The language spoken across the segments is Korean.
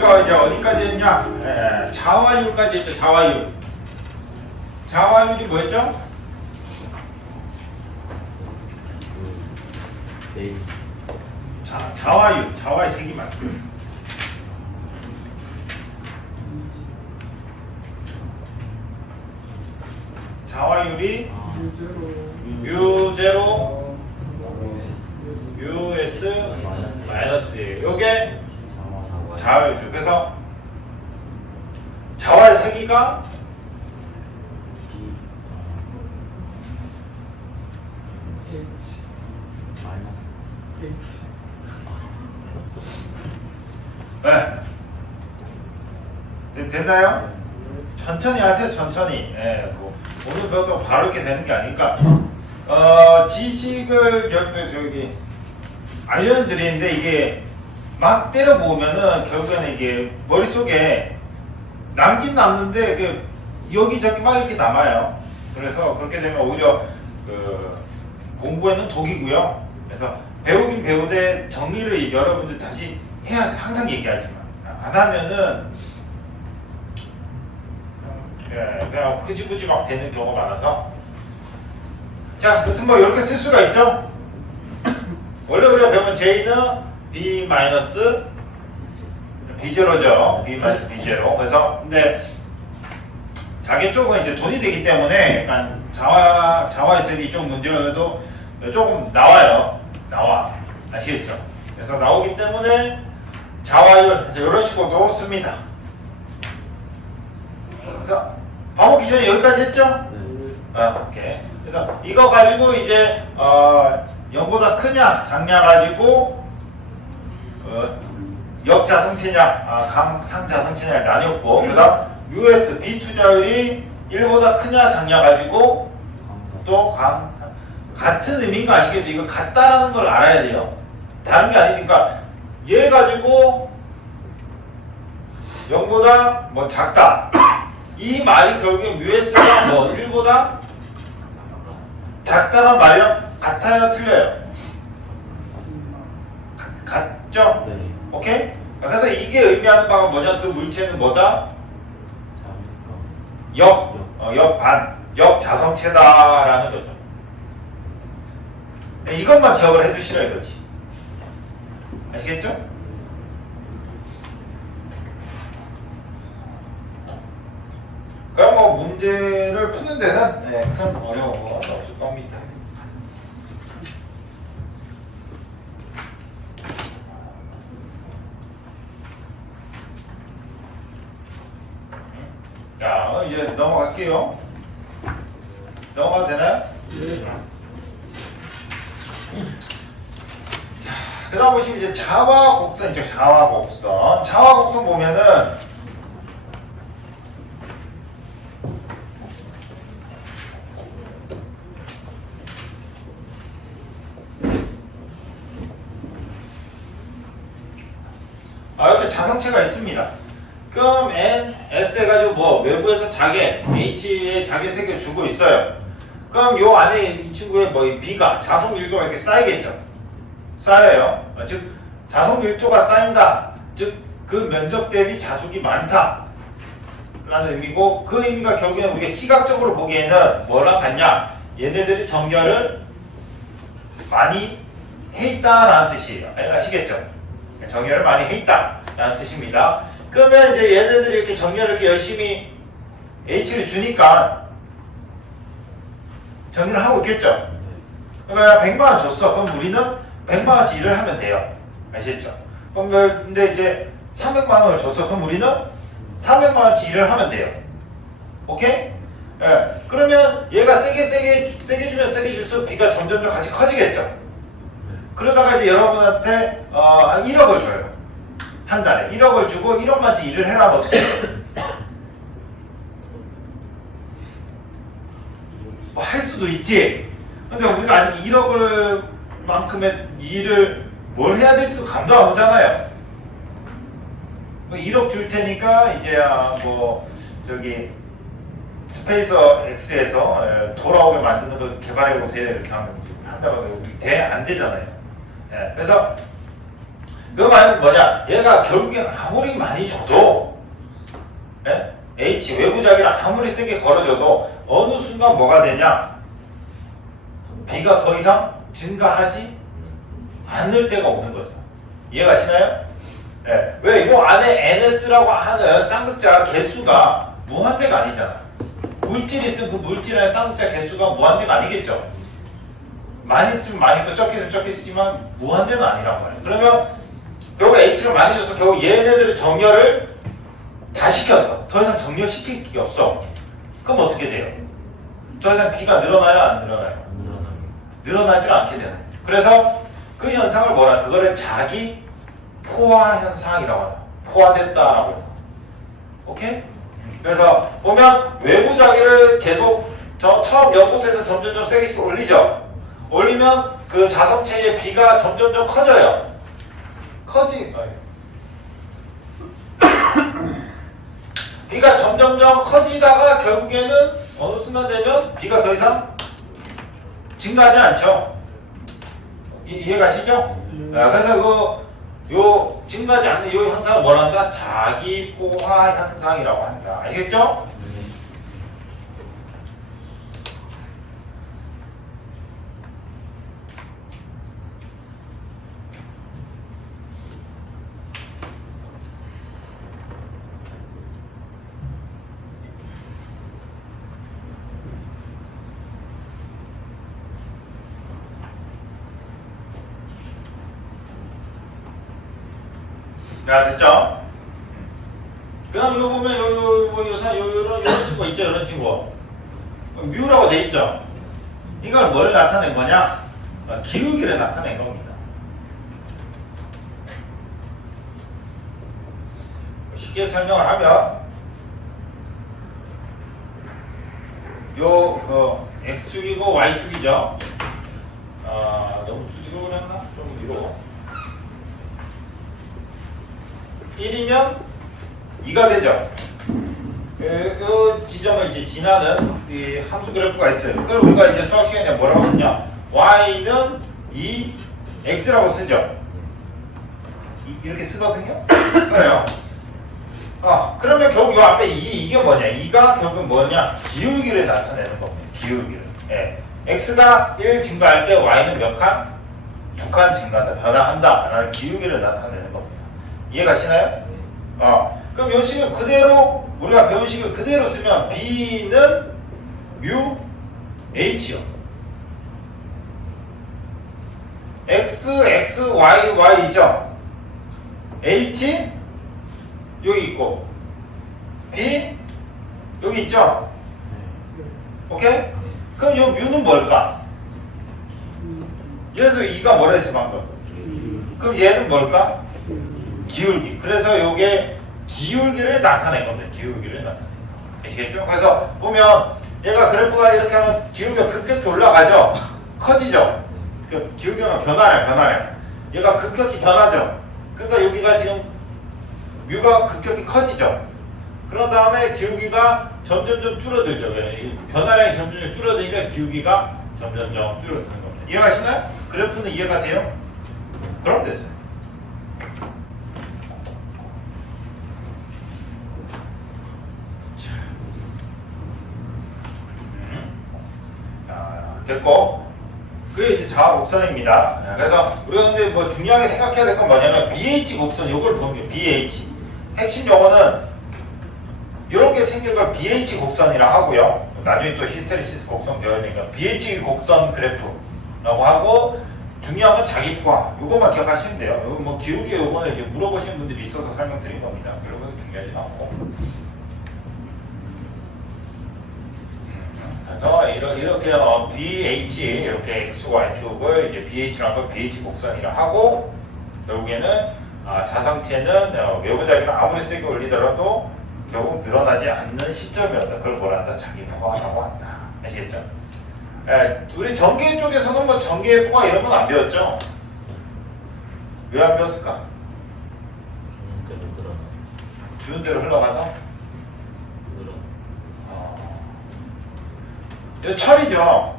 우리가 이제 어디까지 했냐? 자와율까지 했죠. 자와율. 자와율이 뭐였죠? 자와율. 자와의 색이 맞죠. 자와율이 U0 US 마이너스예요. 요게 자와율이죠. 그래서 자와의 세기가 네. 됐나요? 천천히 하세요. 천천히. 뭐 오늘 배웠다고 바로 이렇게 되는 게 아니니까 지식을 저기 알려드리는데 이게 막 때려 모으면은 결국에는 이게 머릿속에 남긴 남는데 여기저기 막 이렇게 남아요. 그래서 그렇게 되면 오히려 공부에는 독이고요. 그래서 배우긴 배우되 정리를 여러분들 다시 해야 돼. 항상 얘기하지만 안 하면은 그냥 흐지부지 막 되는 경우가 많아서. 자, 여튼 뭐 이렇게 쓸 수가 있죠. 원래 우리가 배우면 J는 B 마이너스 B0죠. B 마이너스 B0. 그래서 근데 자기 쪽은 이제 돈이 되기 때문에 약간 자와의 색이 좀 문제도 조금 나와요. 아시겠죠? 그래서 나오기 때문에 자와율 그래서 이런 식으로도 씁니다. 그래서 방어 기준이 여기까지 했죠? 오케이. 그래서 이거 가지고 이제 0보다 크냐 작냐 가지고 역자성치냐 상자성치냐 나뉘었고, 그 다음 US B 투자율이 1보다 크냐 작냐 가지고 또 같은 의미인 거 아시겠죠? 이거 같다라는 걸 알아야 돼요. 다른 게 아니니까 얘 가지고 0보다 뭐 작다 이 말이 결국엔 US가 뭐 1보다 작다란 말이랑 같아요 틀려요? 같죠? 네. 오케이? 그래서 이게 의미하는 바가 뭐냐? 그 물체는 뭐다? 역자성체다라는 거죠. 이것만 기억을 해두시라 이거지. 아시겠죠? 그럼 뭐 문제를 푸는 데는 큰 어려움은 없을 겁니다. 자, 이제 넘어갈게요. 넘어가도 되나요? 네. 자, 그 다음 보시면 이제 자화곡선 있죠. 자화곡선. 자화곡선 보면은 이렇게 자성체가 있습니다. 그럼 N, S 해가지고 뭐 외부에서 자개, H에 자개 세개 주고 있어요. 그럼 요 안에 이 친구의 뭐 이 B가 자속 밀도가 이렇게 쌓이겠죠. 쌓여요. 즉 자속 밀도가 쌓인다. 즉 그 면적 대비 자속이 많다. 라는 의미고, 그 의미가 결국에는 우리가 시각적으로 보기에는 뭐랑 같냐? 얘네들이 정렬을 많이 해 있다라는 뜻이에요. 아시겠죠? 정렬을 많이 해 있다라는 뜻입니다. 그러면 이제 얘네들이 이렇게 정렬을 이렇게 열심히 H를 주니까 정리를 하고 있겠죠? 그러니까 100만원 줬어. 그럼 우리는 100만원치 일을 하면 돼요. 아시겠죠? 그럼 근데 이제 300만원을 줬어. 그럼 우리는 300만원치 일을 하면 돼요. 오케이? 예. 그러면 얘가 세게 주면 세게 줄수록 B가 점점 같이 커지겠죠? 그러다가 이제 여러분한테 한 1억을 줘요. 한 달에 1억을 주고 1억만치 일을 해라. 어떻게 해요? 뭐 할 수도 있지. 근데 우리가 아직 1억을 만큼의 일을 뭘 해야 될지도 감도 안 오잖아요. 뭐 1억 줄 테니까 이제 뭐 저기 스페이서 X에서 돌아오게 만드는 걸 개발해 보세요. 이렇게 하면 한다고 우리 안 되잖아요. 그래서 그 말은 뭐냐? 얘가 결국엔 아무리 많이 줘도, 예? H 외부자기를 아무리 세게 걸어줘도 어느 순간 뭐가 되냐? B가 더 이상 증가하지 않을 때가 오는 거죠. 이해가시나요? 예. 왜? 이 안에 NS라고 하는 쌍극자 개수가 무한대가 아니잖아. 물질이 있으면 그 물질 안에 쌍극자 개수가 무한대가 아니겠죠. 많이 있으면 많이 있고 적게 있으면 적게 있지만 무한대는 아니란 말이에요. 그러면 결국 H를 많이 줘서 결국 얘네들의 정렬을 다 시켰어. 더 이상 정렬시킬 게 없어. 그럼 어떻게 돼요? 더 이상 B가 늘어나요? 안 늘어나요? 늘어나질 않게 되는. 그래서 그 현상을 뭐라? 그거를 자기 포화 현상이라고 하죠. 포화됐다라고 해서. 오케이? 그래서 보면 외부 자기를 계속 처음 0부터해서 점점점 세게씩 올리죠. 올리면 그 자성체의 B가 점점점 커져요. B가 점점점 커지다가 결국에는 어느 순간 되면 B가 더 이상 증가하지 않죠. 이해가시죠? 그래서 요 증가하지 않는 요 현상을 뭐라 한다? 자기 포화 현상이라고 한다. 아시겠죠? 자, 됐죠? 그 다음 이거 보면 요런 친구 있죠? 이런 친구. 뮤라고 돼 있죠? 이걸 뭘 나타낸 거냐? 기울기를 나타낸 겁니다. 쉽게 설명을 하면, X축이고 Y축이죠? 너무 수직으로 그렸나? 좀 위로. 1이면 2가 되죠. 그 지점을 이제 지나는 이 함수 그래프가 있어요. 그걸 우리가 이제 수학 시간에 뭐라고 쓰냐? Y는 2, X라고 쓰죠. 이렇게 쓰거든요. 써요. 그러면 결국 이 앞에 이게 뭐냐? 2가 결국 뭐냐? 기울기를 나타내는 겁니다. 기울기를. 예. X가 1 증가할 때 Y는 몇 칸? 2칸 증가한다. 변화한다. 라는 기울기를 나타내는 겁니다. 이해가시나요? 그럼 이 식을 그대로 우리가 배운 식을 그대로 쓰면 B는 뮤 H요. X, X, Y, Y죠. H 여기 있고 B 여기 있죠. 오케이? 그럼 이 뮤는 뭘까? 얘에서 2가 뭐라 했어 방금? 그럼 얘는 뭘까? 기울기. 그래서 이게 기울기를 나타낸 겁니다. 기울기를 나타낸 거. 아시겠죠? 그래서 보면 얘가 그래프가 이렇게 하면 기울기가 급격히 올라가죠? 커지죠? 기울기가 변화해. 얘가 급격히 변하죠? 그러니까 여기가 지금 뮤가 급격히 커지죠? 그런 다음에 기울기가 점점점 줄어들죠. 변화량이 점점점 줄어드니까 기울기가 점점점 줄어드는 겁니다. 이해가시나요? 그래프는 이해가 돼요? 그럼 됐어요. 됐고, 그게 이제 자화 곡선입니다. 그래서 우리가 근데 뭐 중요하게 생각해야 될 건 뭐냐면 BH 곡선 이걸 보는 게 BH. 핵심 용어는 이렇게 생긴 걸 BH 곡선이라 하고요. 나중에 또 히스테리시스 곡선 배워야 되니까 BH 곡선 그래프라고 하고, 중요한 건 자기 포화. 이것만 기억하시면 돼요. 이거 뭐 기울기 요번에 이제 물어보시는 분들이 있어서 설명드린 겁니다. 그리고 중요하지 않고. 그래서 이렇게 BH 이렇게 XY축을 이제 BH라는 걸 BH 곡선이라 하고, 결국에는 자성체는 외부 자기를 아무리 세게 올리더라도 결국 늘어나지 않는 시점이었다. 그걸 뭐라 한다? 자기 포화라고 한다. 아시겠죠? 우리 전개 쪽에서는 뭐 전개 포화 이런 건 안 배웠죠? 왜 안 배웠을까? 주는 대로 흘러가서? 철이죠.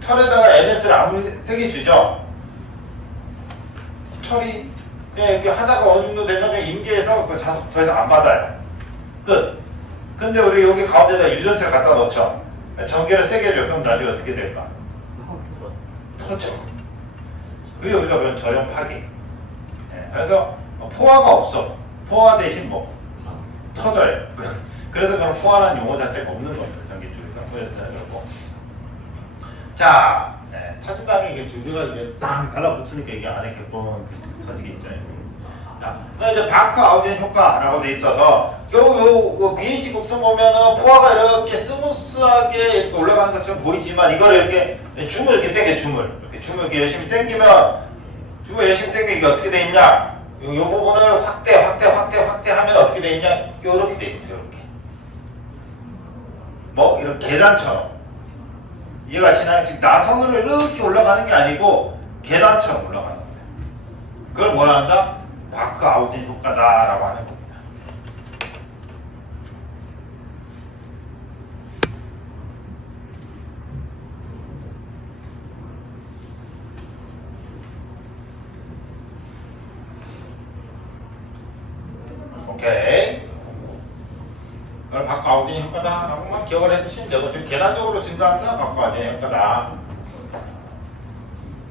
철에다가 NS를 아무리 세게 주죠. 철이 그냥 이렇게 하다가 어느 정도 되면 그냥 임계해서 그 자속 더 이상 안 받아요. 끝. 근데 우리 여기 가운데다 유전체를 갖다 넣죠. 전개를 세게 해줘. 그럼 나중에 어떻게 될까? 터져. 그게 우리가 배운 저렴 파기. 네, 그래서 포화가 없어. 포화 대신 뭐 터져요. 그래서 그런 포화라는 용어 자체가 없는 겁니다. 전기 쪽에서. 그렇고. 자, 네, 터진다는 게 두 개가 이게 땅 달라붙으니까 이게 안에 이렇게 뻥 터지겠죠. 자, 이제 바크 아우디엔 효과라고 돼 있어서 요 BH 곡선 보면은 포화가 이렇게 스무스하게 이렇게 올라가는 것처럼 보이지만 이걸 이렇게 줌을 이렇게 당겨 줌을 이렇게 열심히 당기면 줌을 열심히 당기면 이게 어떻게 돼 있냐? 요 부분을 확대하면 어떻게 돼 있냐? 요렇게 돼 있어요. 이렇게 뭐 이런 계단처럼 이해가시나요? 즉 나선으로 이렇게 올라가는 게 아니고 계단처럼 올라가는 거예요. 그걸 뭐라 한다? 바크 아우딘 효과다라고 하는 겁니다. 오케이. 그걸 바크 아우딘 효과다라고만 기억을 해두시면 되고 지금 계단적으로 증가하는 건 바크 아우딘 효과다.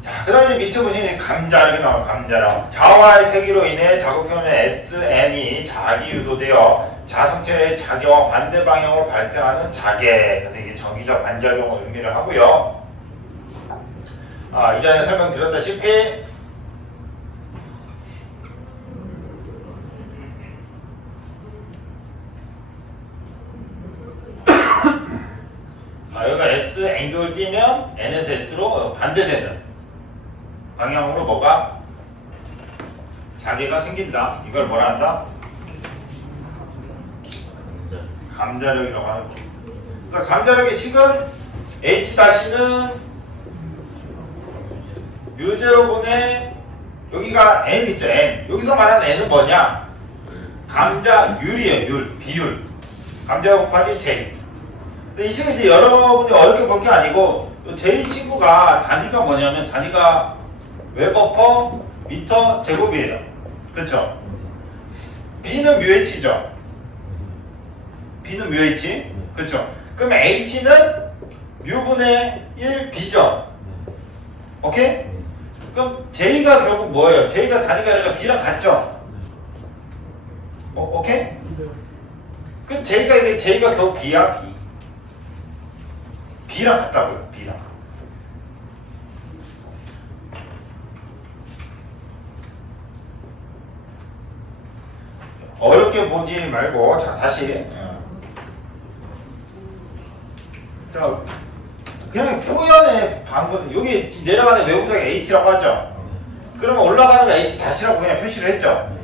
자, 그 다음에 밑에 보시면 감자력이 나와요. 감자력. 자와의 세기로 인해 작업표면의 SN이 자기 유도되어 자성체의 자기와 반대 방향으로 발생하는 자개. 그래서 이게 전기적 반작용을 의미를 하고요. 이전에 설명드렸다시피 여기가 S 앵글을 띄면 N에서 S로 반대되는 방향으로 뭐가? 자개가 생긴다. 이걸 뭐라 한다? 감자력이라고 하는 거. 그러니까 감자력의 식은 H-는 U0분의 여기가 N 있죠. N. 여기서 말하는 N은 뭐냐? 감자율이에요. 비율. 감자 곱하기 J. 근데 이 식은 이제 여러분이 어렵게 볼 게 아니고 J 친구가 단위가 뭐냐면 단위가 웨버 퍼 미터 제곱이에요. 그렇죠? B는 μh죠. B는 μh. 그렇죠? 그럼 H는 μ분의 1 B죠. 오케이? 그럼 J가 결국 뭐예요? J가 단위가 아니라 B랑 같죠? 오케이? 그럼 J가 결국 B야, B. B랑 같다고요, B랑. 어렵게 보지 말고, 자, 다시. 자, 그냥 표현의 방법, 여기 내려가는 외부적인 H라고 하죠? 그러면 올라가는 거 H 다시라고 그냥 표시를 했죠?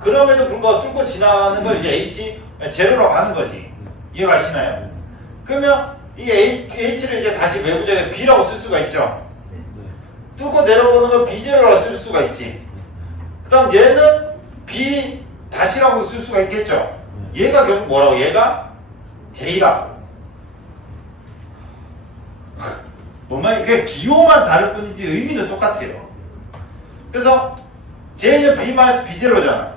그럼에도 불구하고 뚫고 지나가는 걸 이제 H 제로라고 하는 거지. 이해가시나요? 그러면 이 H를 이제 다시 외부적인 B라고 쓸 수가 있죠? 뚫고 내려오는 걸 B0라고 쓸 수가 있지. 그 다음 얘는 B 다시라고 쓸 수가 있겠죠? 얘가 결국 뭐라고? 얘가 J라고. 뭔가 그게 기호만 다를 뿐이지 의미는 똑같아요. 그래서 J는 B-B0잖아.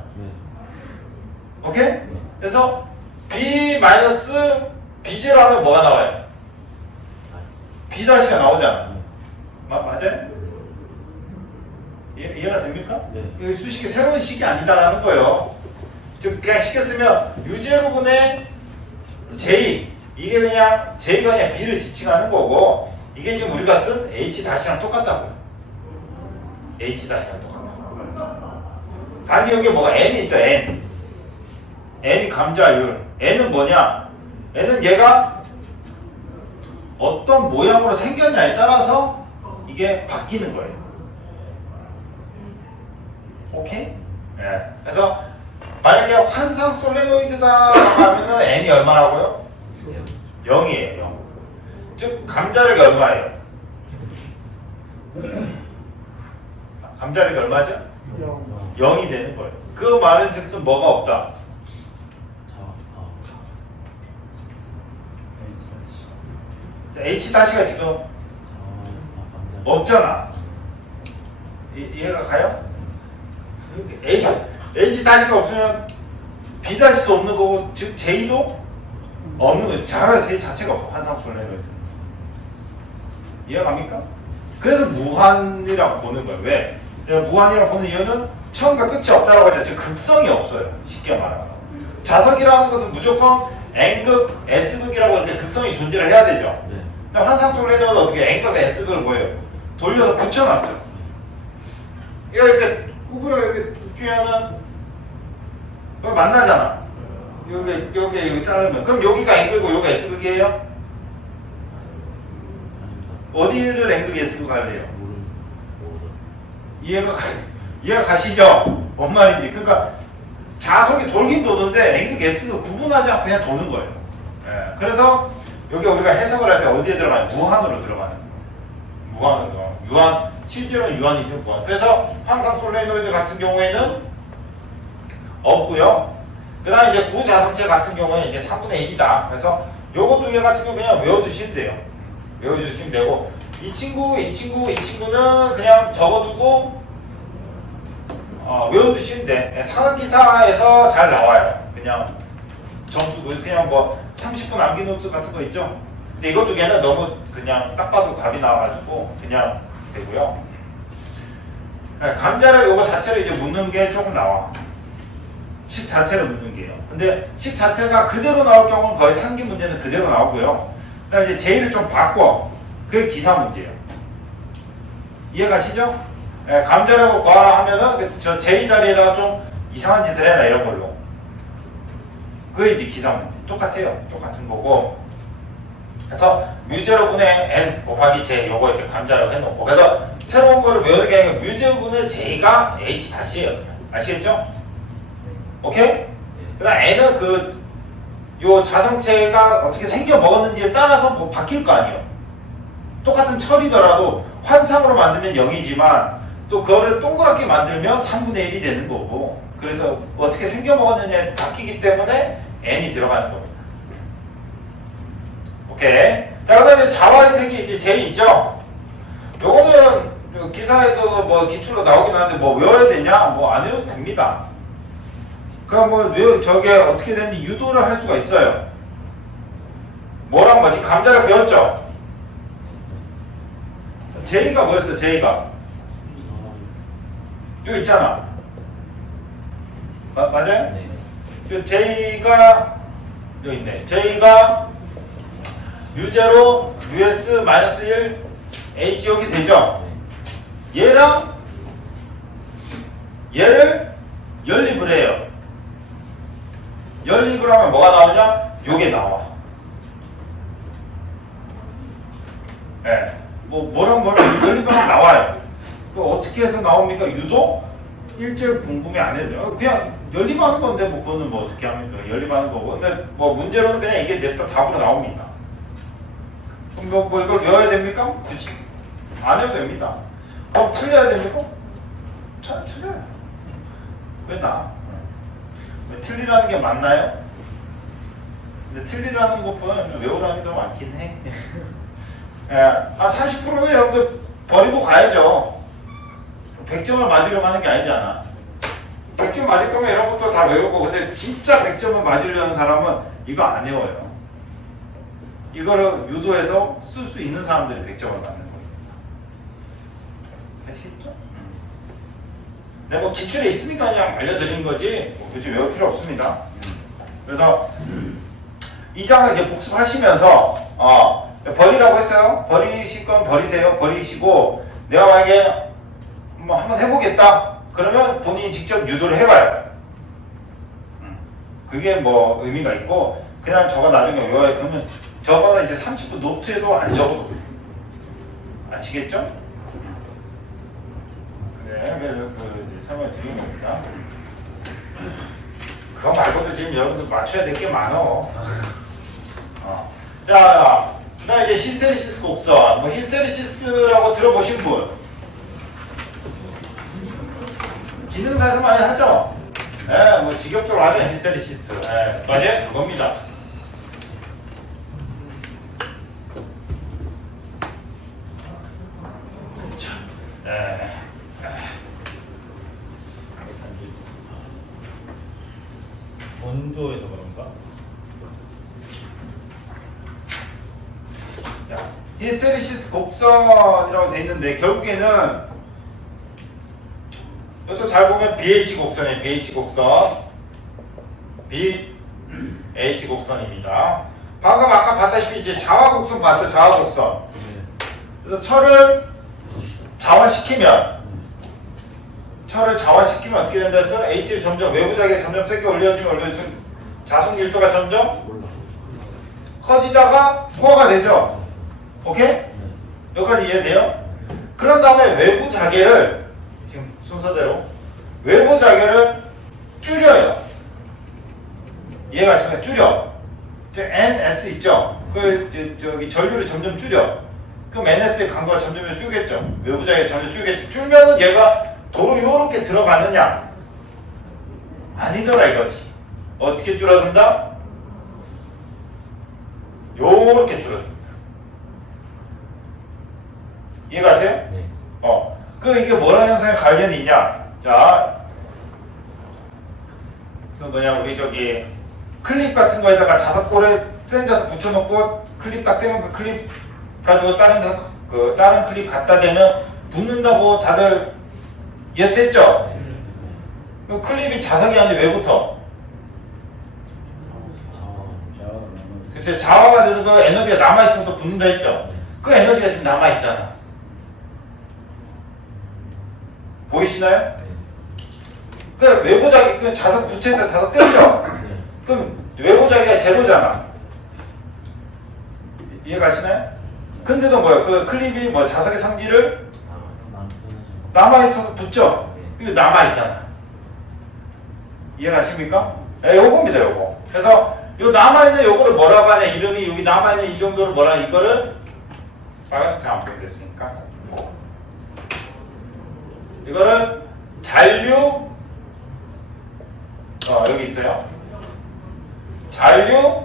오케이? 그래서 B-B0 하면 뭐가 나와요? B-가 나오잖아. 맞아요? 이해가 됩니까? 네. 수식이 새로운 식이 아니다라는 거예요. 그냥 쉽게 쓰면 U0분의 J. 이게 그냥 J가 그냥 B를 지칭하는 거고, 이게 지금 우리가 쓴 H-랑 똑같다고요. H-랑 똑같다고. 단지 여기 뭐가 N 있죠, N. N이 감자율. N은 뭐냐? N은 얘가 어떤 모양으로 생겼냐에 따라서 이게 바뀌는 거예요. 오케이? 네. 그래서 만약에 환상 솔레노이드다 하면은 N이 얼마라고요? 0이에요. 0. 즉 감자력이 얼마예요? 감자력이 얼마죠? 0이 되는 거예요. 그 말은 즉슨 뭐가 없다? H-가 지금 없잖아. 이해가 가요? H 다시가 없으면 B 다시도 없는 거고, 즉 J도 없는 거예요. J 자체가 없어. 환상 솔레노이드. 이해갑니까? 그래서 무한이라고 보는 거예요. 왜? 무한이라고 보는 이유는 처음과 끝이 없다라고 하죠. 즉 극성이 없어요. 쉽게 말하면. 자석이라는 것은 무조건 N극, S극이라고 이렇게 극성이 존재를 해야 되죠. 네. 근데 환상 솔레노이드는 어떻게 N극, S극을 뭐예요? 돌려서 붙여놨죠. 이거 이렇게 구부려 이렇게 붙이면은 여기 만나잖아. 여기 자르면 그럼 여기가 N극이고 여기가 S극이에요? 어디를 N극, S극 할래요? 이해가 가시죠? 뭔 말인지. 그러니까 자석이 돌긴 도는데 N극, S극 구분하지 않고 그냥 도는 거예요. 예. 그래서 여기 우리가 해석을 할 때 어디에 들어가냐? 무한으로 들어가는 거예요. 무한으로 들어가는 거예요. 유한, 실제로는 유한이죠. 무한. 그래서 항상 솔레노이드 같은 경우에는 없고요. 그 다음에 이제 구자성체 같은 경우에는 이제 3분의 1이다. 그래서 요거 두 개 같은 경우 그냥 외워두시면 돼요. 외워주시면 되고, 이 친구는 그냥 적어두고, 외워두시면 돼. 산업기사에서 잘 나와요. 그냥 점수, 그냥 뭐 30분 암기 노트 같은 거 있죠? 근데 이것 두 개는 너무 그냥 딱 봐도 답이 나와가지고 그냥 되고요. 감자를 요거 자체를 이제 묻는 게 조금 나와. 식 자체를 묻는 게요. 근데 식 자체가 그대로 나올 경우는 거의 상기 문제는 그대로 나오고요. 그 다음에 이제 J를 좀 바꿔. 그게 기사 문제예요. 이해가시죠? 감자라고 구하라 하면은 저 J 자리에다가 좀 이상한 짓을 해라 이런 걸로. 그게 이제 기사 문제. 똑같아요. 똑같은 거고. 그래서 뮤제로분의 N 곱하기 J 요거 이렇게 감자라고 해놓고. 그래서 새로운 거를 외우는 게 아니라 뮤제분의 J가 H 다시예요. 아시겠죠? 오케이? 그 다음 N은 요 자성체가 어떻게 생겨 먹었는지에 따라서 뭐 바뀔 거 아니에요. 똑같은 철이더라도 환상으로 만들면 0이지만 또 그거를 동그랗게 만들면 3분의 1이 되는 거고, 그래서 어떻게 생겨 먹었느냐에 바뀌기 때문에 N이 들어가는 겁니다. 오케이. 자, 그 다음에 자화의 색이 이제 J 있죠? 요거는 기사에도 뭐 기출로 나오긴 하는데 뭐 외워야 되냐? 뭐 안 외워도 됩니다. 그럼 뭐 저게 어떻게 되는지 유도를 할 수가 있어요. 뭐란 거지? 감자를 배웠죠? J가 뭐였어? J가 여기 있잖아. 맞아요? 네. 그 J가 여기 있네. J가 U0, US-1, H 여기 되죠? 얘랑 얘를 연립을 해요. 연립을 하면 뭐가 나오냐? 요게 나와. 예. 네. 뭐랑 연립을 하면 나와요. 그 어떻게 해서 나옵니까? 유도? 일절 궁금해 안 해도 돼요. 그냥 연립하는 건데, 뭐, 그거는 뭐 어떻게 합니까? 연립하는 거고. 근데 뭐 문제로는 그냥 이게 냅다 답으로 나옵니다. 그럼 뭐 이걸 외워야 됩니까? 굳이. 안 해도 됩니다. 그럼 틀려야 됩니까? 잘 틀려요. 왜 나? 틀리라는 게 맞나요? 근데 틀리라는 것보다는 외우라는 게 더 많긴 해. 예, 30%는 여러분들 버리고 가야죠. 100점을 맞으려고 하는 게 아니잖아. 100점 맞을 거면 이런 것도 다 외우고, 근데 진짜 100점을 맞으려는 사람은 이거 안 외워요. 이거를 유도해서 쓸 수 있는 사람들이 100점을 맞는 거예요. 아시겠죠? 내가 뭐 기출에 있으니까 그냥 알려드린 거지, 뭐 굳이 외울 필요 없습니다. 그래서 이 장을 이제 복습하시면서, 버리라고 했어요. 버리실 건 버리세요. 버리시고, 내가 만약에 뭐 한번 해보겠다. 그러면 본인이 직접 유도를 해봐요. 그게 뭐 의미가 있고, 그냥 저거 나중에 외워야, 그러면 저거는 이제 30분 노트에도 안 적어도 돼요. 아시겠죠? 네, 그래서 이제 설명을 드린 겁니다. 그거 말고도 지금 여러분들 맞춰야 될 게 많어. 자, 그 다음에 이제 히스테리시스 곡선. 뭐 히스테리시스라고 들어보신 분? 기능사에서 많이 하죠? 예, 뭐 직업적으로 하죠, 히스테리시스. 예, 맞아요? 그겁니다. 정조에서 그런가? 자, 히스테리시스 곡선이라고 돼 있는데 결국에는 이것도 잘 보면 BH 곡선이에요. BH 곡선. BH 곡선입니다. 방금 아까 봤다시피 이제 자화 곡선 봤죠? 자화 곡선. 그래서 철을 자화시키면 어떻게 된다 해서 H를 점점 외부 자기에 점점 세게 올려주면 자속 밀도가 점점 커지다가 포화가 되죠. 오케이? 여기까지 이해돼요? 그런 다음에 외부 자개를 지금 순서대로 외부 자개를 줄여요. 이해가 가시면 줄여. NS 있죠? 저기 전류를 점점 줄여. 그럼 NS의 강도가 점점 줄겠죠. 외부 자개가 점점 줄겠죠. 줄면은 얘가 도로 요렇게 들어가느냐? 아니더라 이거지. 어떻게 줄어든다? 요렇게 줄어듭니다. 이해가세요? 네. 이게 뭐랑 현상에 관련이 있냐? 자, 그 우리 저기 클립 같은 거에다가 자석골에 센 자석 붙여놓고 클립 딱 떼면 그 클립 가지고 다른 클립 갖다 대면 붙는다고 다들 예스했죠? 그 클립이 자석이 아닌데 왜 붙어? 그쵸, 자화가 돼서 그 에너지가 남아있어서 붙는다 했죠? 그 에너지가 지금 남아있잖아. 보이시나요? 그 외부 자기, 그 자석 부채에다 자석 떼죠? 그럼 외부 자기가 제로잖아. 이해가시나요? 근데도 뭐야? 그 클립이 뭐 자석의 성질을 남아있어서 붙죠? 이거 남아있잖아. 이해가십니까? 네, 요겁니다, 요거. 그래서 요 남아있는 요거를 뭐라고 하냐? 이름이 여기 남아있는 이 정도를 뭐라 이거를 빨간색 안 보이겠으니까 이거를 잔류 여기 있어요. 잔류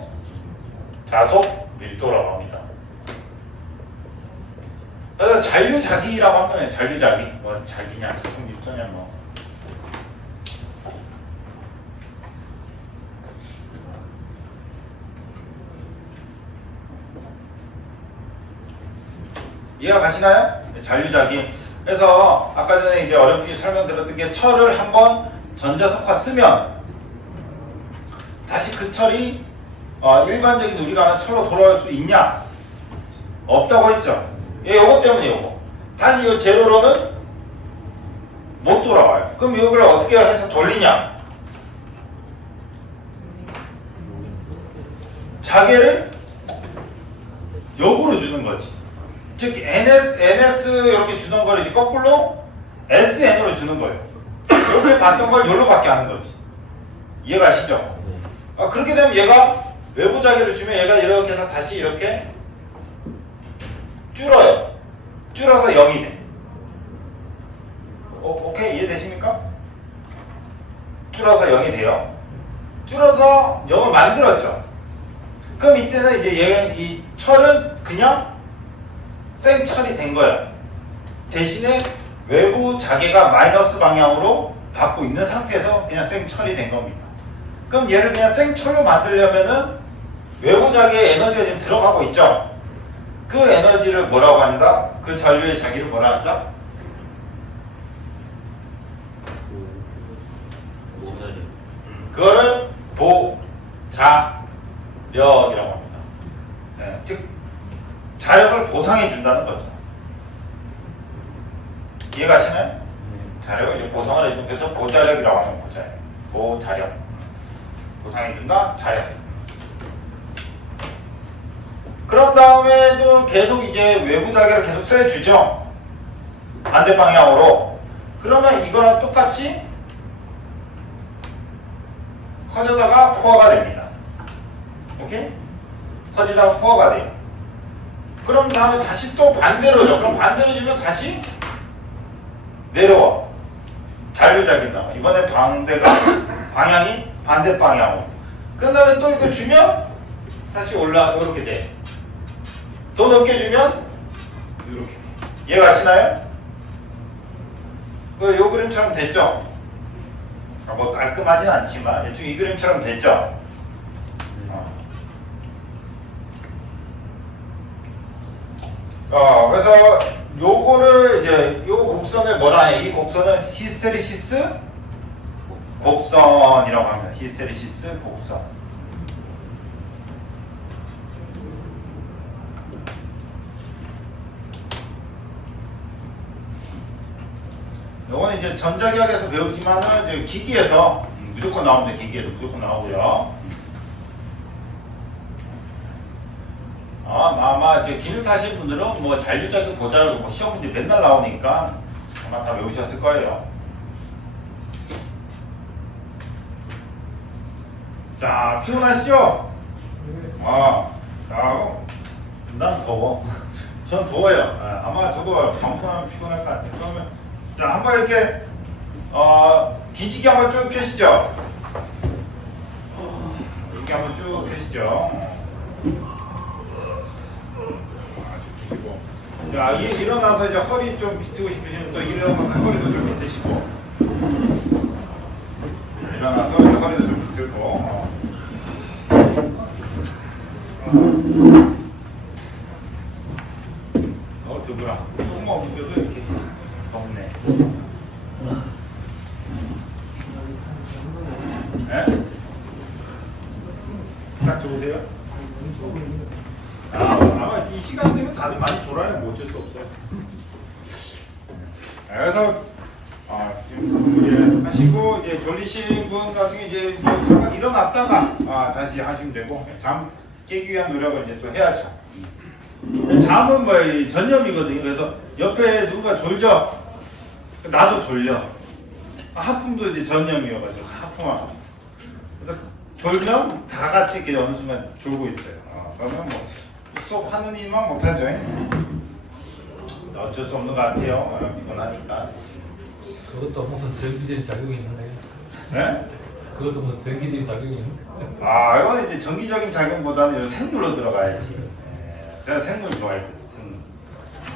자속 밀도라고 합니다. 그래서 잔류자기라고 하면 잔류자기 뭐 자기냐 자속 밀도냐 뭐 이해가 가시나요? 잔류자기. 그래서 아까 전에 이제 어렴풋이 설명드렸던 게 철을 한번 전자석화 쓰면 다시 그 철이 일반적인 우리가 아는 철로 돌아올 수 있냐? 없다고 했죠. 요거 때문에 요거. 다시 이 제로로는 못 돌아와요. 그럼 이걸 어떻게 해서 돌리냐? 자개를 역으로 주는 거지. 즉 NS 이렇게 주던 걸 이제 거꾸로 SN으로 주는 거예요. 이렇게 봤던 걸 여기로 받게 하는 거지. 이해가 가시죠? 그렇게 되면 얘가 외부 자기를 주면 얘가 이렇게 해서 다시 이렇게 줄어요. 줄어서 0이 돼. 오케이? 이해되십니까? 줄어서 0이 돼요. 줄어서 0을 만들었죠. 그럼 이때는 이제 이 철은 그냥 생철이 된 거야. 대신에 외부 자개가 마이너스 방향으로 받고 있는 상태에서 그냥 생철이 된 겁니다. 그럼 얘를 그냥 생철로 만들려면은 외부 자개의 에너지가 지금 들어가고 있죠. 그 에너지를 뭐라고 한다? 그 전류의 자기를 뭐라 한다? 그거를 보자력이라고 합니다. 네, 즉 자력을 보상해 준다는 거죠. 이해가 가시나요? 자력을 이제 보상을 해주는 그래서 보자력이라고 하는 보자력. 보자력. 보상해 준다. 자력. 그런 다음에도 계속 이제 외부 자개를 계속 쐬주죠. 반대 방향으로. 그러면 이거랑 똑같이 커지다가 포화가 됩니다. 오케이? 커지다가 포화가 돼요. 그럼 다음에 다시 또 반대로죠. 그럼 반대로 주면 다시 내려와. 잔류자기 나와. 이번에 방향이 반대 방향으로. 그 다음에 또 이거 주면 다시 이렇게 돼. 더 넓게 주면 이렇게 돼. 이해가 가시나요? 요 그림처럼 됐죠? 뭐 깔끔하진 않지만 대충 이 그림처럼 됐죠. 그래서 요거를 이제 요 곡선을 뭐라 해? 이 곡선은 히스테리시스 곡선이라고 합니다. 히스테리시스 곡선. 요거는 이제 전자기학에서 배우지만은 이제 기기에서 무조건 나옵니다. 기기에서 무조건 나오고요. 아마 이제 기능 사실 분들은 뭐 잔류작용 보자를 뭐 시험 문제 맨날 나오니까 아마 다 외우셨을 거예요. 자, 피곤하시죠? 난 더워. 전 더워요. 아마 저도 방문하면 피곤할 것 같아요. 그러면 자, 한번 이렇게 기지개 한번 쭉 펴시죠. 이렇게 한번 쭉 펴시죠. 자, 일어나서 이제 허리 좀 비트고 싶으시면 또 일어나서 허리도 좀 비트시고. 일어나서 이제 허리도 좀 비트고. 두부라. 너무 옮겨도 이렇게 덥네. 네? 딱 좋으세요? 아마 이 시간 되면 다들 많이 돌아요. 뭐 어쩔 수 없어요. 그래서 지금 하시고 이제 졸리신 분 같은 게 이제 뭐 잠깐 일어났다가 다시 하시면 되고 잠 깨기 위한 노력을 이제 또 해야죠. 잠은 뭐 전염이거든요. 그래서 옆에 누가 졸죠? 나도 졸려. 하품도 이제 전염이어가지고 하품하고. 그래서 졸면 다 같이 이렇게 어느 순간 졸고 있어요. 그러면 뭐 수업 하는 일만 못하죠. 어쩔 수 없는 것 같아요. 피곤하니까. 그것도 무슨 전기적인 작용이 있는 거예요? 네? 그것도 무슨 전기적인 작용이 있는 거예요? 이거는 이제 전기적인 작용보다는 생물로 들어가야지. 제가 생물 좋아했어요.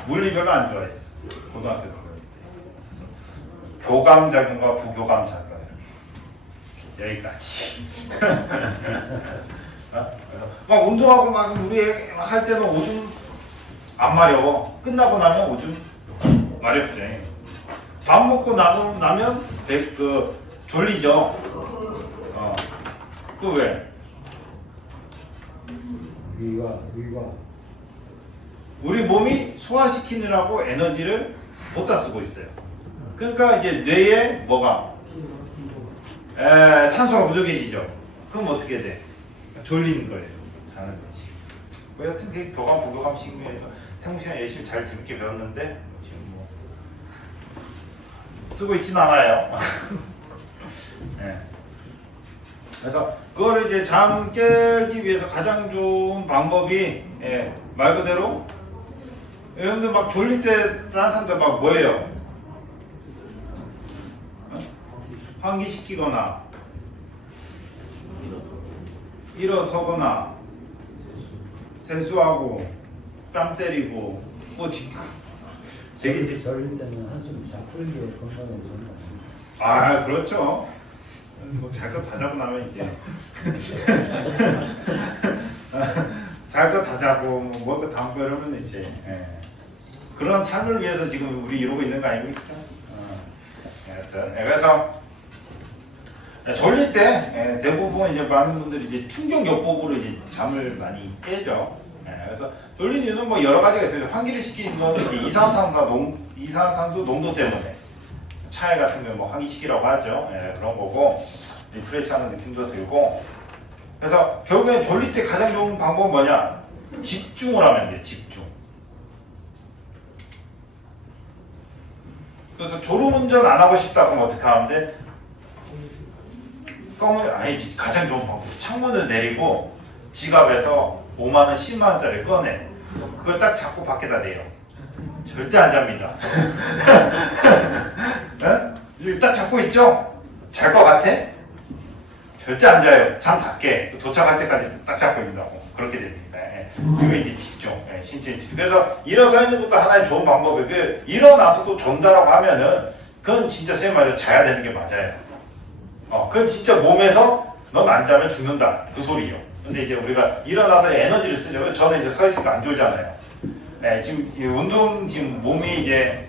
물리 별로 안 좋아했어요. 고등학교 때. 교감 작용과 부교감 작용. 여기까지. 막 운동하고 막 우리 할 때는 오줌 안 마려워. 끝나고 나면 오줌 마렵지. 밥 먹고 나면 졸리죠. 그 왜? 위가. 우리 몸이 소화시키느라고 에너지를 못다 쓰고 있어요. 그러니까 이제 뇌에 뭐가? 산소가 부족해지죠. 그럼 어떻게 돼? 졸리는 거예요. 자는 거지. 뭐 여튼 그게 교감, 부교감 시간에서 생물시간 열심히 잘 재밌게 배웠는데 지금 뭐 쓰고 있진 않아요. 네. 그래서 그거를 이제 잠 깨기 위해서 가장 좋은 방법이 말 그대로 여러분들 막 졸릴 때 다른 사람들 막 뭐예요? 환기시키거나 일어서거나 세수하고 뺨 때리고 뭐 되게 졸릴 때는 한숨 잘 풀는 게 건강에 좋은 거 아니에요? 그렇죠. 뭐 잘 것 다 자고 나면 이제 잘 것 다 자고 먹을 거 다 먹고 이러면 이제 그런 삶을 위해서 지금 우리 이러고 있는 거 아닙니까? 그래서 졸릴 때 대부분 이제 많은 분들이 이제 충격요법으로 이제 잠을 많이 깨죠. 그래서 졸린 이유는 뭐 여러 가지가 있어요. 환기를 시키는 거는 이제 이산화탄소 농도 때문에 차에 같은 경우 뭐 환기시키라고 하죠. 그런 거고 리프레시하는 느낌도 들고. 그래서 결국에 졸릴 때 가장 좋은 방법은 뭐냐? 집중을 하면 돼. 집중. 그래서 졸음운전 안 하고 싶다 그러면 어떻게 하면 돼? 아니지. 가장 좋은 방법. 창문을 내리고 지갑에서 5만원, 10만원짜리 꺼내. 그걸 딱 잡고 밖에다 내요. 절대 안 잡니다. 네? 딱 잡고 있죠? 잘 것 같아? 절대 안 자요. 잠 다 깨. 도착할 때까지 딱 잡고 있는다고. 그렇게 됩니다. 이거 이제 집중. 신체 집중. 그래서 일어서 있는 것도 하나의 좋은 방법이고, 일어나서도 존다라고 하면은, 그건 진짜 쌤 말대로 자야 되는 게 맞아요. 그건 진짜 몸에서 넌 안 자면 죽는다. 그 소리요. 근데 이제 우리가 일어나서 에너지를 쓰죠. 저는 이제 서 있으니까 안 졸잖아요. 네, 지금 지금 몸이 이제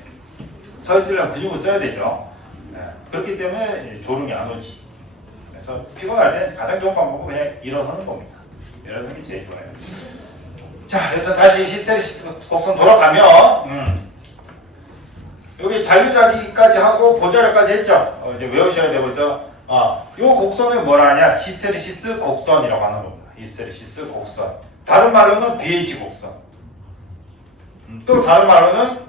서 있으려면 근육을 써야 되죠. 네, 그렇기 때문에 졸음이 안 오지. 그래서 피곤할 때 가장 좋은 방법은 그냥 일어서는 겁니다. 일어서는 게 제일 좋아요. 자, 그래서 다시 히스테리시스 곡선 돌아가면, 여기 잔류자기까지 하고 보자료까지 했죠. 이제 외우셔야 되겠죠. 요 곡선을 뭐라 하냐? 히스테리시스 곡선이라고 하는 겁니다. 히스테리시스 곡선. 다른 말로는 BH 곡선. 또 다른 말로는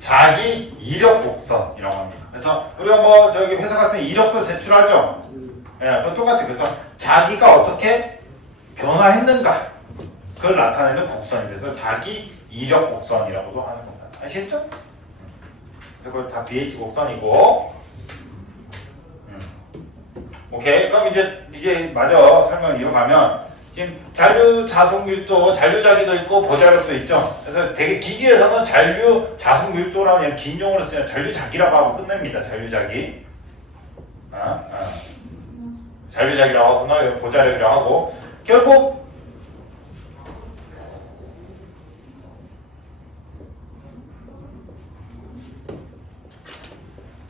자기 이력 곡선이라고 합니다. 그래서 우리가 뭐 저기 회사 갔을 때 이력서 제출하죠. 예, 그건 똑같아요. 그래서 자기가 어떻게 변화했는가 그걸 나타내는 곡선이 돼서 자기 이력 곡선이라고도 하는 겁니다. 아시겠죠? 그래서 그걸 다 BH 곡선이고. 오케이. 그럼 이제 마저 설명을 이어가면 지금 잔류 자속밀도, 잔류자기도 있고 보자료도 있죠. 그래서 되게 기기에서는 잔류 자속밀도라는 긴 용어를 쓰면 잔류자기라고 하고 끝냅니다. 잔류자기. 잔류자기라고 하거나 보자료라고 하고 결국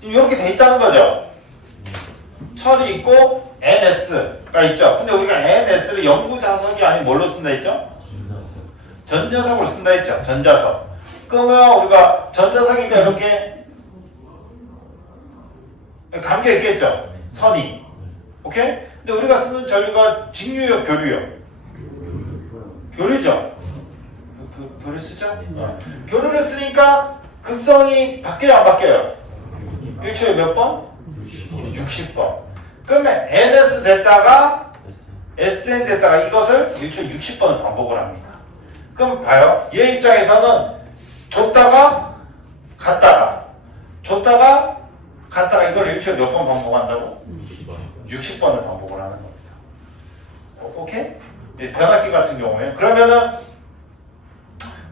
이렇게 돼 있다는 거죠. 철이 있고 NS가 있죠. 근데 우리가 NS를 영구자석이 아닌 뭘로 쓴다 했죠? 전자석으로 쓴다 했죠. 전자석. 그러면 우리가 전자석이니까 이렇게 감겨 있겠죠. 선이. 오케이? 근데 우리가 쓰는 전류가 직류요, 교류요? 교류죠. 교류 쓰죠? 교류를 쓰니까 극성이 바뀌어요, 안 바뀌어요? 1초에 몇 번? 60번. 그러면 NS 됐다가 SN 됐다가 이것을 1초에 60번을 반복을 합니다. 그럼 봐요. 얘 입장에서는 줬다가 갔다가 줬다가 갔다가 이걸 1초에 몇 번 반복한다고? 60번을 반복을 하는 겁니다. 오케이? 변압기 같은 경우에 그러면은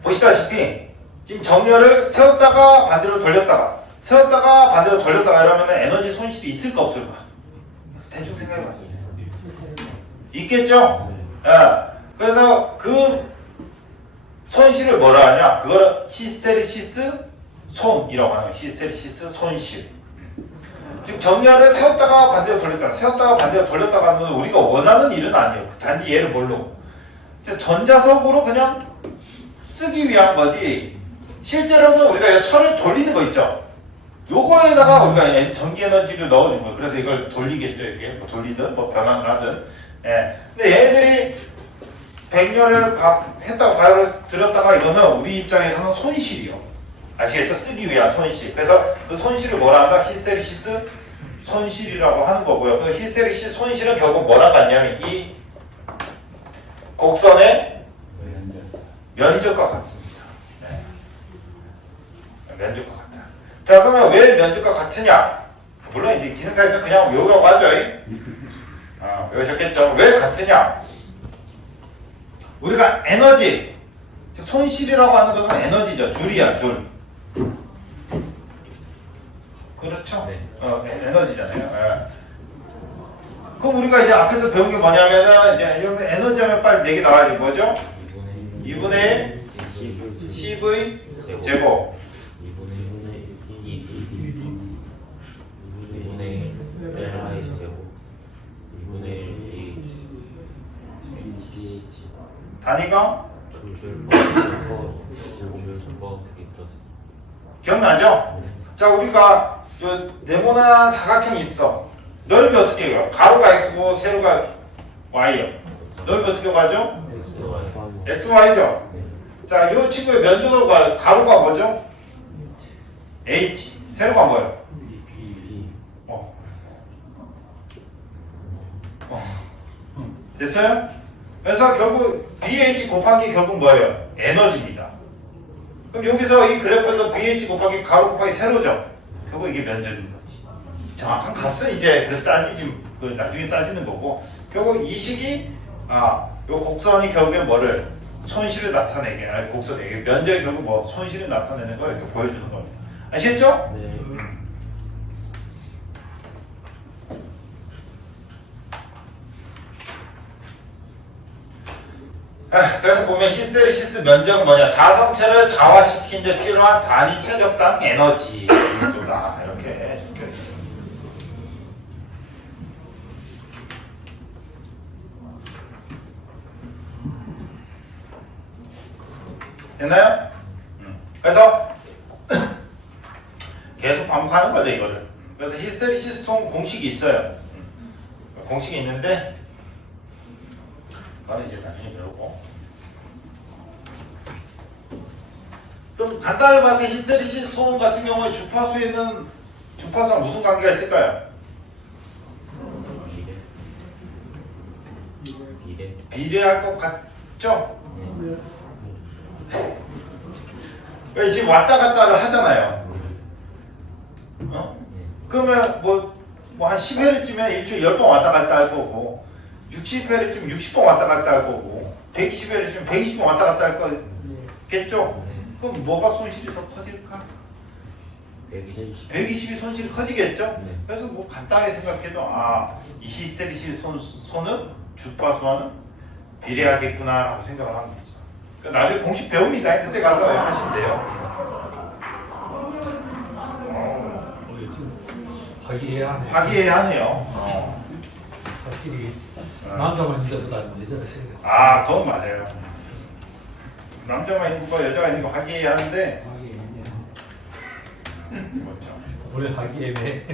보시다시피 지금 정렬을 세웠다가 반대로 돌렸다가 세웠다가 반대로 돌렸다가 이러면 에너지 손실이 있을까 없을까? 대충 생각해봤어요. 있겠죠? 그래서 그 손실을 뭐라 하냐? 그걸 히스테리시스 손이라고 하는 거예요. 히스테리시스 손실. 즉 정렬을 세웠다가 반대로 돌렸다가 세웠다가 반대로 돌렸다가 하면 우리가 원하는 일은 아니에요. 단지 얘를 뭘로? 전자석으로 그냥 쓰기 위한 거지 실제로는 우리가 이 철을 돌리는 거 있죠? 요거에다가 우리가 전기 에너지를 넣어준 거예요. 그래서 이걸 돌리겠죠. 이게 뭐 돌리든 뭐 변환을 하든. 예. 근데 얘네들이 백렬을 했다가 바로 들었다가 이거는 우리 입장에서는 손실이요. 아시겠죠? 쓰기 위한 손실. 그래서 그 손실을 뭐라 한다? 히스테리시스 손실이라고 하는 거고요. 그 히스테리시스 손실은 결국 뭐랑 같냐면 이 곡선의 면적과 같습니다. 네. 면적과 같다. 자, 그러면 왜 면적과 같으냐? 물론 이제 기능사에서 그냥 외우라고 하죠. 외우셨겠죠? 왜 같으냐? 우리가 에너지, 즉 손실이라고 하는 것은 에너지죠. 줄이야, 줄. 그렇죠? 네. 에너지잖아요. 네. 그럼 우리가 이제 앞에서 배운 게 뭐냐면은, 이제 에너지 하면 빨리 4개 나와야지. 뭐죠? 2분의 1 CV 제곱. 2분의 1 LI 제곱 2분의 1 GH 단위가? 줄줄 버 기억나죠? 자, 우리가 요 네모난 사각형이 있어. 넓이 어떻게 해요? 가로가 x고 세로가 y요. 넓이 어떻게 가죠? xy죠? 자, 이 친구의 면적으로 가로가 뭐죠? h. 세로가 뭐예요? 됐어요? 그래서 결국 BH 곱하기 결국 뭐예요? 에너지입니다. 그럼 여기서 이 그래프에서 BH 곱하기 가로 곱하기 세로죠? 결국 이게 면적인 거지. 정확한 값은 이제 그래서 나중에 따지는 거고 결국 이 식이 요 곡선이 결국에 뭐를 손실을 나타내게 곡선에게 면적이 결국 뭐 손실을 나타내는 걸 이렇게 보여주는 겁니다. 아시겠죠? 네. 그래서 보면 히스테리시스 면적은 뭐냐? 자성체를 자화시키는 데 필요한 단위 체적당 에너지. 이렇게 적혀 있습니다. 됐나요? 그래서 계속 반복하는 거죠, 이거를. 그래서 히스테리시스 공식이 있어요. 공식이 있는데 그거는 이제 나중에 배우고. 좀 간단하게 봐서 히스테리시스 소음 같은 경우에 주파수랑 무슨 관계가 있을까요? 비례할 것 같죠? 왜 지금 왔다 갔다를 하잖아요. 그러면 뭐 한 10회를쯤에 일주일에 10번 왔다 갔다 할 거고, 60회를쯤 60번 왔다 갔다 할 거고, 120회를쯤 120번 왔다 갔다 할 거겠죠? 그럼 뭐가 손실이 더 커질까? 120이 손실이 커지겠죠? 그래서 뭐 간단하게 생각해도 이 히스테리시스 손은 주파수와는 비례하겠구나 라고 생각을 하는 거죠. 그러니까 나중에 공식 배웁니다. 그때 가서 하시면 돼요. 화기애애하네요. 확실히 남자만 있는 것보다 여자가 세겠다. 그건 맞아요. 남자만 있는 거 여자가 있는 거 화기애애하는데 그렇죠. 원래 화기애애.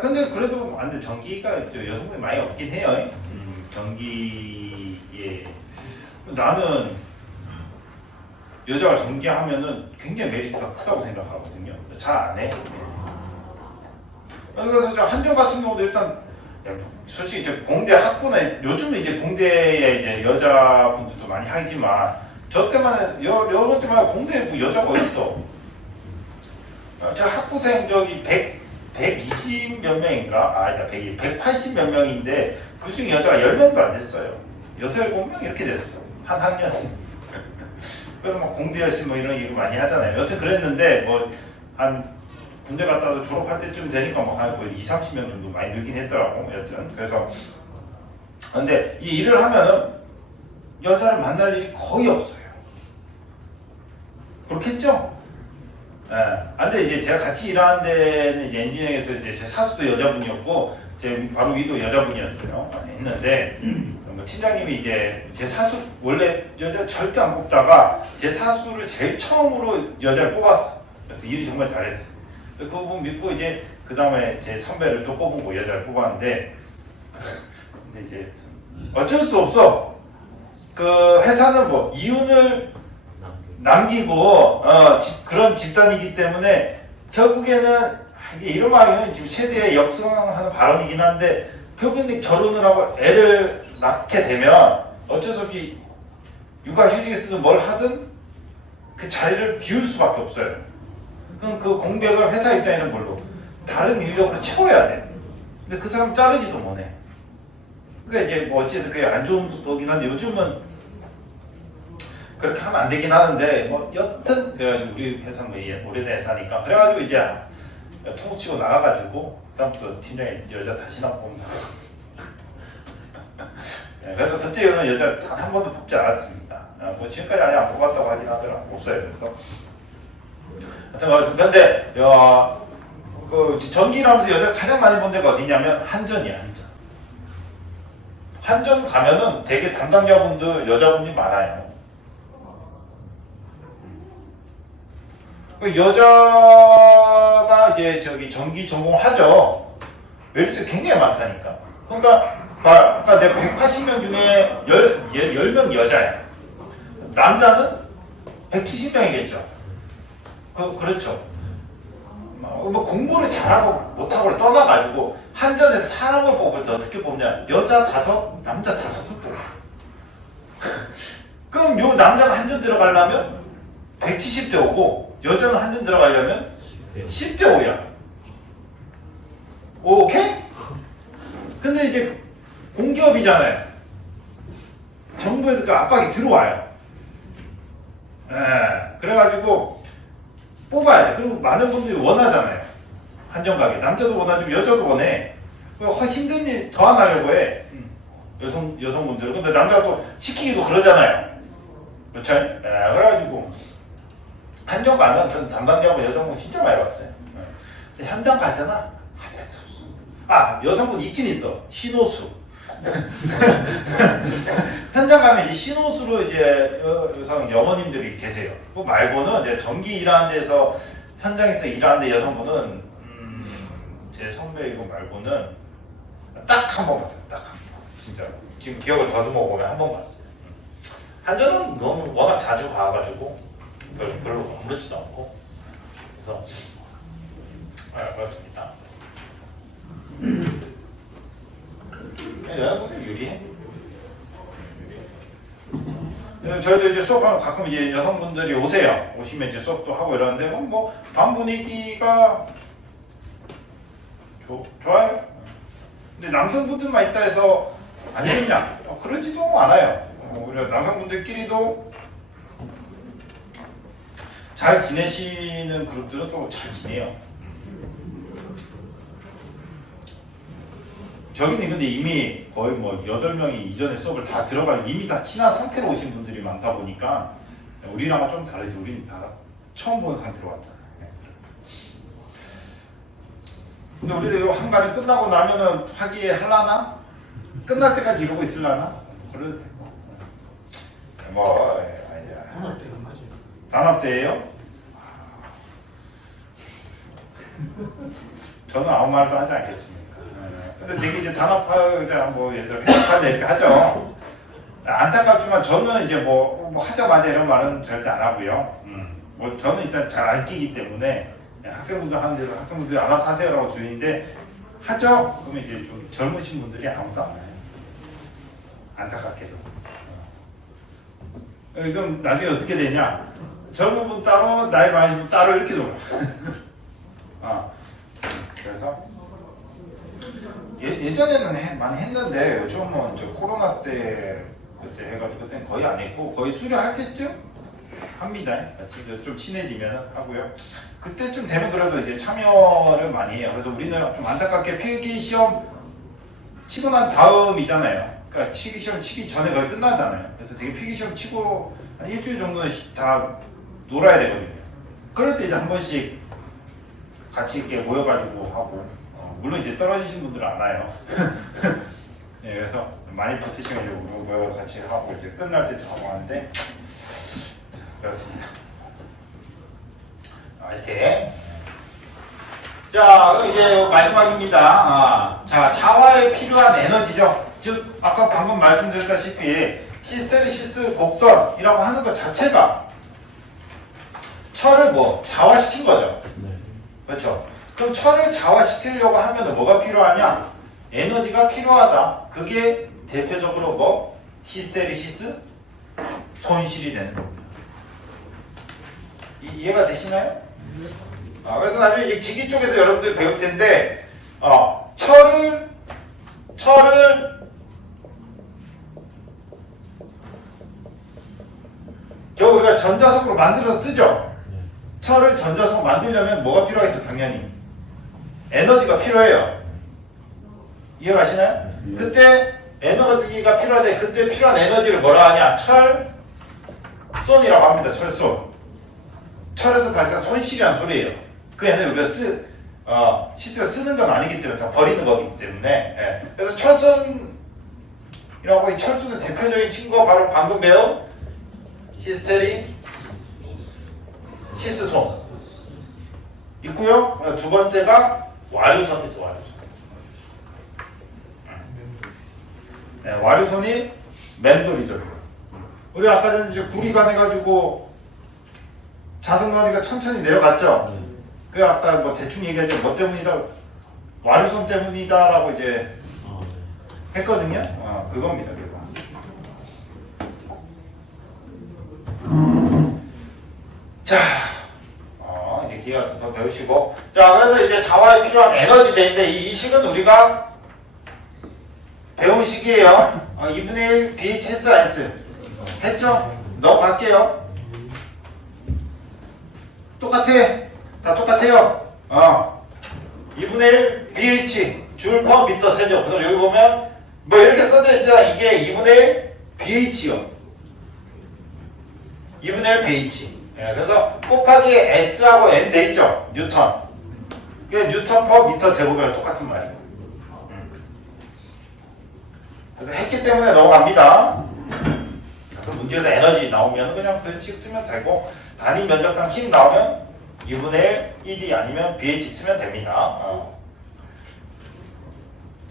근데 그래도 안 돼. 전기가 여성분이 많이 없긴 해요. 전기에 나는 여자가 전기하면은 굉장히 메리트가 크다고 생각하거든요. 잘 안 해. 그래서 저 한정 같은 경우도 일단 솔직히 이제 공대 학부는 요즘은 이제 공대에 이제 여자분들도 많이 하지만 저 때만 여러 때만 공대에 뭐 여자가 어딨어? 저 학부생 저기 120 몇 명인가? 아니다 180 몇 명인데 그 중에 여자가 10명도 안 됐어요. 6, 7명 이렇게 됐어. 한 학년에. 그래서 막 공대 여신 뭐 이런 얘기 많이 하잖아요. 여튼 그랬는데 뭐 한 군대 갔다도 졸업할 때쯤 되니까 막 거의 20, 30명 정도 많이 늘긴 했더라고. 여튼 그래서 근데 이 일을 하면은 여자를 만날 일이 거의 없어요. 그렇겠죠? 근데 이제 제가 같이 일하는 데는 이제 엔지니어에서 이제 제 사수도 여자분이었고 제 바로 위도 여자분이었어요. 했는데 뭐 팀장님이 이제 제 사수 원래 여자 절대 안 뽑다가 제 사수를 제일 처음으로 여자를 뽑았어. 그래서 일이 정말 잘했어. 그 부분 믿고 이제 그 다음에 제 선배를 또 뽑고 여자를 뽑았는데 근데 이제 어쩔 수 없어. 그 회사는 뭐 이윤을 남기고 그런 집단이기 때문에 결국에는 이게 이름하기는 지금 세대에 역성하는 발언이긴 한데 결국에는 결혼을 하고 애를 낳게 되면 어쩔 수 없이 육아휴직에 쓰든 뭘 하든 그 자리를 비울 수밖에 없어요. 그럼 그 공백을 회사 입장에는 뭘로 다른 인력으로 채워야 돼. 근데 그 사람 자르지도 못해. 그러니까 이제 뭐 어찌해서 그게 안 좋은 거긴 한데 요즘은 그렇게 하면 안 되긴 하는데 뭐 여튼 그래가지고 우리 회사는 뭐 오래된 회사니까 그래가지고 이제 통 치고 나가가지고 그다음부터 팀장이 여자 다시나 뽑는다. 네, 그래서 그때는 여자 단 한 번도 뽑지 않았습니다. 뭐 지금까지 아예 안 뽑았다고 하긴 하더라고. 없어요. 그래서 하여튼 근데 그 전기를 하면서 여자 가장 많이 본 데가 어디냐면 한전이야. 한전 가면은 되게 담당자분들 여자분이 많아요. 여자가 이제 저기 전기 전공을 하죠. 메리트 굉장히 많다니까. 그러니까 아까 내가 180명 중에 10명 여자야. 남자는 170명이겠죠. 그렇죠. 뭐 공부를 잘하고 못하고를 떠나가지고 한전에서 사람을 뽑을 때 어떻게 뽑냐? 여자 5, 남자 5을 뽑아. 그럼 요 남자가 한전 들어가려면 170대 5고 여자는 한전 들어가려면 10대 5야. 오케이? 근데 이제 공기업이잖아요. 정부에서 그 압박이 들어와요. 그래가지고 뽑아야 돼. 그리고 많은 분들이 원하잖아요. 한전 가게. 남자도 원하지만 여자도 원해. 힘든 일 더 안 하려고 해. 여성분들은. 근데 남자가 또 시키기도 그러잖아요. 그렇죠? 그래가지고 현장 가면 저는 담당자하고 여성분 진짜 많이 봤어요. 근데 현장 가잖아. 한 명도 없어. 아, 여성분 있긴 있어. 신호수. 현장 가면 이제 신호수로 이제 여성 어머님들이 계세요. 그 말고는 이제 전기 일하는 데서 현장에서 일하는데 여성분은 제 선배이고 말고는 딱 한 번 봤어요. 딱 한 번. 진짜 지금 기억을 더듬어 보면 한 번 봤어요. 한전은 너무 워낙 자주 가가지고 별로 아무렇지도 않고 그래서 그렇습니다. 여자분들 유리해. 저희도 이제 수업하면 가끔 이제 여성분들이 오세요. 오시면 이제 수업도 하고 이러는데 뭐 반 분위기가 좋아요. 근데 남성분들만 있다 해서 안 좋냐? 그러지도 않아요. 오히려 남성분들끼리도 잘 지내시는 그룹들은 또 잘 지내요. 저기는 근데 이미 거의 뭐 8명이 이전에 수업을 다 들어간 이미 다 친한 상태로 오신 분들이 많다 보니까 우리랑은 좀 다르지. 우리는 다 처음 보는 상태로 왔잖아요. 근데 우리도 한 가지 끝나고 나면은 화기애애하려나? 끝날 때까지 이러고 있으려나? 그래도 뭐 아니야. 단합대가 맞아요. 단합대예요? 저는 아무 말도 하지 않겠습니까? 근데 되게 이제 단합하자 뭐 예를 들어 회식하자 이렇게 하죠. 안타깝지만 저는 이제 뭐 하자마자 이런 말은 절대 안 하고요. 뭐 저는 일단 잘 안 끼기 때문에 학생분들 하는 대로 학생분들이 알아서 하세요라고 주는데 하죠? 그러면 이제 좀 젊으신 분들이 아무도 안 해요. 안타깝게도. 그럼 나중에 어떻게 되냐? 젊은 분 따로, 나이 많으신 분 따로 이렇게 돌아. 그래서 예전에는 많이 했는데 요즘은 이제 코로나 때 그때 해가지고 그때는 거의 안 했고 거의 수료할 때쯤 합니다. 같이 그래서 좀 친해지면 하고요. 그때쯤 되면 그래도 이제 참여를 많이 해요. 그래서 우리는 좀 안타깝게 필기 시험 치고 난 다음이잖아요. 그러니까 필기 시험 치기 전에 거의 끝나잖아요. 그래서 되게 필기 시험 치고 한 일주일 정도는 다 놀아야 되거든요. 그럴 때 이제 한 번씩 같이 이렇게 모여가지고 하고 물론 이제 떨어지신 분들은 안 와요. 네, 그래서 많이 붙으시면 이제 모여 같이 하고 이제 끝날 때도 하고 하는데 그렇습니다. 화이팅. 자, 그럼 이제 마지막입니다. 자, 자화에 필요한 에너지죠. 즉 아까 방금 말씀드렸다시피 히스테리시스 곡선이라고 하는 것 자체가 철을 뭐 자화시킨 거죠. 그렇죠. 그럼 철을 자화시키려고 하면 뭐가 필요하냐? 에너지가 필요하다. 그게 대표적으로 뭐 히스테리시스 손실이 되는 겁니다. 이해가 되시나요? 그래서 나중에 이제 기기 쪽에서 여러분들 배울 텐데 철을 겨우 우리가 전자석으로 만들어서 쓰죠. 철을 전자석으로 만들려면 뭐가 필요하겠어? 당연히 에너지가 필요해요. 이해가시나요? 그때 에너지가 필요한데 그때 필요한 에너지를 뭐라 하냐? 철손이라고 합니다. 철손. 철에서 발생한 손실이라는 소리예요. 그 에너지 우리가 실제로 쓰는 건 아니기 때문에 다 버리는 거기 때문에 그래서 철손이라고 이 철손의 대표적인 친구가 바로 방금 배운 히스테리시스손 있고요. 두 번째가 와류손 있어. 와류손. 와류손이 맴돌이죠. 우리 아까 전에 이제 구리간 해가지고 자석너니가 천천히 내려갔죠. 그 아까 뭐 대충 얘기하죠. 뭐 때문이다, 와류손 때문이다라고 이제 했거든요. 그겁니다. 그거. 자, 이제 기회가 있어서 더 배우시고. 자, 그래서 이제 자화에 필요한 에너지대인데 이 식은 우리가 배운 식이에요. 2분의 1 BHS 안스 했죠? 넘어갈게요. 똑같아. 다 똑같아요. 2분의 1 BH 줄 퍼 미터 세제곱. 그럼 여기 보면 뭐 이렇게 써져 있잖아. 이게 2분의 1 BH요. 2분의 1 BH. 예, 그래서 곱하기 S하고 N 돼 있죠. 뉴턴. 이게 뉴턴 퍼 미터 제곱이랑 똑같은 말이고. 그래서 했기 때문에 넘어갑니다. 그래서 문제에서 에너지 나오면 그냥 그 식 쓰면 되고, 단위 면적당 힘 나오면 2분의 1 ED 아니면 BH 쓰면 됩니다.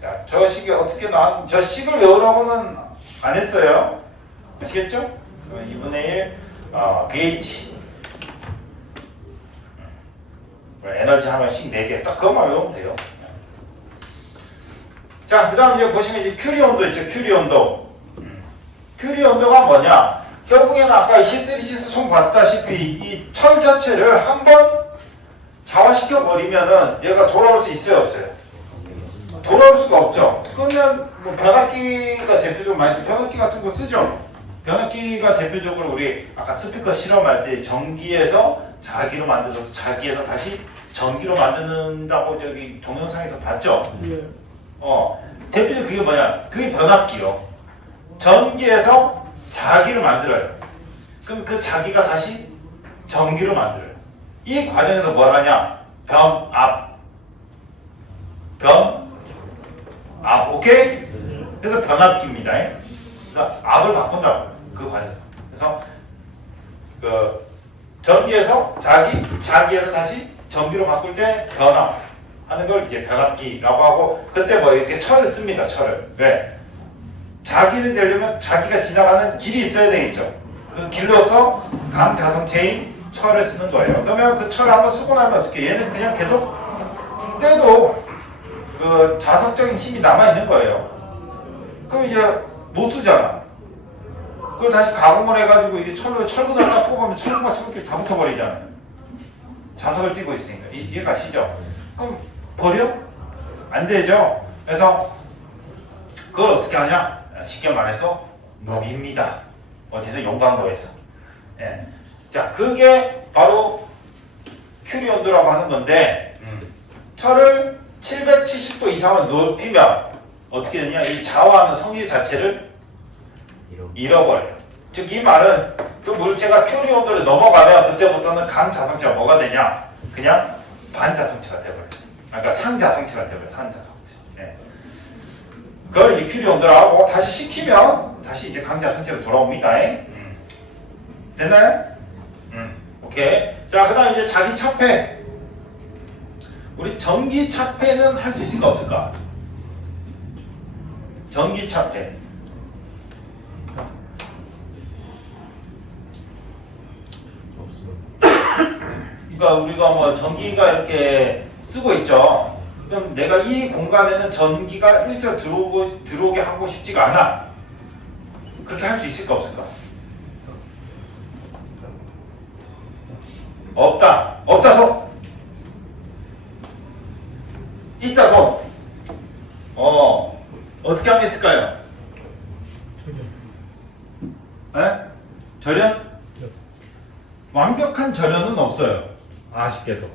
자, 저 식이 어떻게 저 식을 외우라고는 안 했어요. 아시겠죠? 2분의 1 BH. 에너지 하나씩 4개. 딱 그것만 외우면 돼요. 자, 그 다음 이제 보시면 이제 큐리 온도 있죠. 큐리 온도. 큐리 온도가 뭐냐? 결국에는 아까 히스테리시스 총 봤다시피 이 철 자체를 한번 자화시켜 버리면은 얘가 돌아올 수 있어요, 없어요? 돌아올 수가 없죠. 그러면 뭐 변압기가 대표적으로 많이 변압기 같은 거 쓰죠. 변압기가 대표적으로 우리 아까 스피커 실험할 때 전기에서 자기로 만들어서 자기에서 다시 전기로 만드는다고 저기 동영상에서 봤죠. 대표적으로 그게 뭐냐? 그게 변압기요. 전기에서 자기를 만들어요. 그럼 그 자기가 다시 전기로 만들어요. 이 과정에서 뭘 하냐? 변압. 오케이? 그래서 변압기입니다. 그래서 압을 바꾼다고. 그 과정에서. 그래서 그 전기에서 자기에서 다시 전기로 바꿀 때 변압 하는 걸 이제 변압기라고 하고, 그때 뭐 이렇게 철을 씁니다. 철을. 왜? 자기를 내려면 자기가 지나가는 길이 있어야 되겠죠. 그 길로서 강자성체인 철을 쓰는 거예요. 그러면 그 철을 한번 쓰고 나면 어떻게? 얘는 그냥 계속 떼도 그 자석적인 힘이 남아있는 거예요. 그럼 이제 못 쓰잖아. 그걸 다시 가공을 해가지고 이게 철근을 딱 뽑으면 철근과 철근이 다 붙어버리잖아요. 자석을 띄고 있으니까. 이해 가시죠? 그럼 버려? 안 되죠? 그래서 그걸 어떻게 하냐? 쉽게 말해서 녹입니다. 어디서? 용광로에서. 예. 자, 그게 바로 큐리 온도라고 하는 건데, 철을 770도 이상을 높이면 어떻게 되냐? 이 자화하는 성질 자체를 잃어버려요. 즉, 이 말은 그 물체가 큐리 온도를 넘어가면 그때부터는 강자성체가 뭐가 되냐? 그냥 반자성체가 되어버려요. 그러니까 상자성체가 되어버려요. 상자성체. 예. 그걸 이 큐리 온도라고 하고, 다시 식히면 다시 이제 강자성체로 돌아옵니다. 됐나요? 오케이. 자, 그 다음 이제 자기 차폐. 우리 전기 차폐는 할 수 있을까 없을까? 전기 차폐. 그러니까 우리가 뭐 전기가 이렇게 쓰고 있죠. 그럼 내가 이 공간에는 전기가 일절 들어오게 하고 싶지가 않아. 그렇게 할 수 있을까 없을까? 없다 손. 있다 손. 어떻게 하면 있을까요? 절연? 완벽한 절연은 없어요. 아쉽게도.